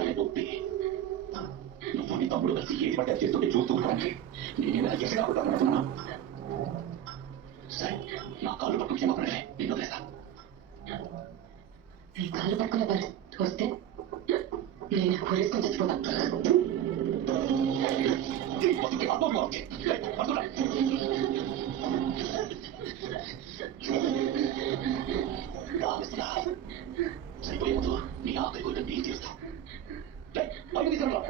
వదలని నొప్పి. నువ్వు నీ తమ్ముడు కలిసి ఏది పట్టే చేస్తుంటే చూస్తూ ఉండడానికి నేనేమైనా ఎసగా ఉంటాను. సరే, నా కాళ్ళు పట్టుకు క్షమాపణలే, నేను వదిలేస్తా. నీ కాళ్ళు పట్టుకునే పరిస్థితి వస్తే నేను కొరేసుకొని చచ్చిపోతాను. సరిపోయే ముందు నీ ఆకలి కొంచెం నీళ్ళు తీరుస్తావు. బయట తీసుకురా.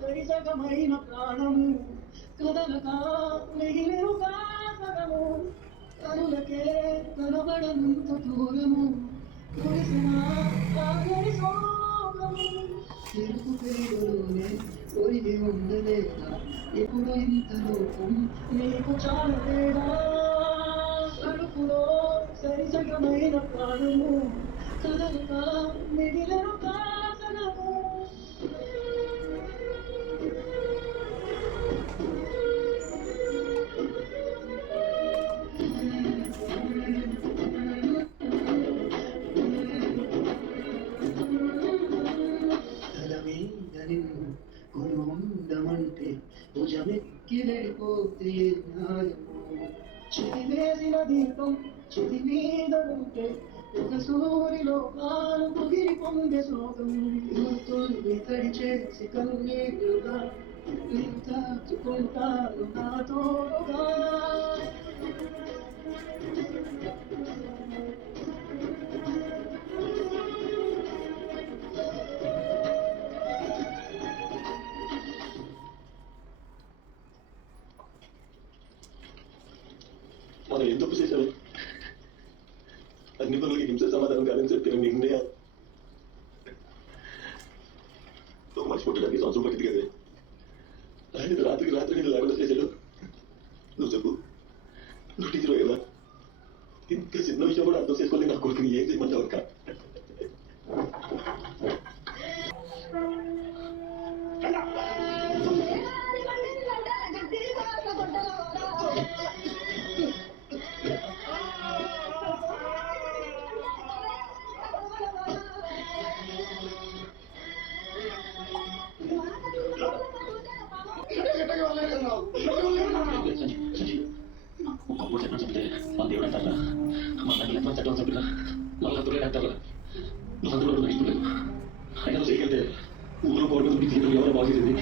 సరిసగమైన ప్రాణము కదలక మిగిలిరుగా సగము కనులకే కనబడంత దూరము కురిసిన ఆఖరి సోగము తెలుపు పేరులోనే ఒరిగి ఉండలేదా ఎప్పుడు ఇంత లోకం నీకు చాలలేదా సరుకులో సరిసగమైన ప్రాణము కదలక మిగిలిరుగా సగము ఉండమంటే భుజమెక్కి వెళ్ళిపోతే న్యాయము చెదివేసిన దీపం చెది మీద ఉంటే ఒక సూరిలో కాలు ముగిరి పొందే శోకం యువతుల్ని తడి చేసి కన్నీరుగా నింతాచుకుంటాను నాతోగా మనం ఏం తప్పు చేశాను? అన్ని పనులకి హింస సమాధానం కాదని చెప్పిన నిర్ణయం ఒక మనిషి పుట్టడానికి సంవత్సరం పట్టింది కదే. ఆయన రాత్రికి రాత్రి నేను లేకుండా చేశాడు. నువ్వు చెప్పు, నువ్వు టీచర్ కదా, ఇంత చిన్న విషయం కూడా అర్థం చేసుకోవాలి. నా కొడుకుని ఏం చేయమంటావు అక్క? ఒకప్పుడు చట్టం చెప్తే మన దేవుడు అంటారా, మన ఎక్కడ చట్టం చంపినా మళ్ళీ తులే అంటారా. నువ్వు అందులో నడిచిపోలేదు. అయినా నువ్వు చేయగలితే ఊరు కోరిక తుడి తీరు ఎవరో బాగుంది.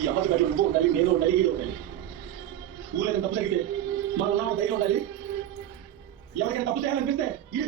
ఈ అమ్మాయి గడ్డలు నువ్వు ఉండాలి, నేను ఉండాలి, ఈడు ఉండాలి. ఊళ్ళో తప్పు జరిగితే మన ధైర్యం ఉండాలి. ఎవరికైనా తప్పు చేయాలనిపిస్తే ఈ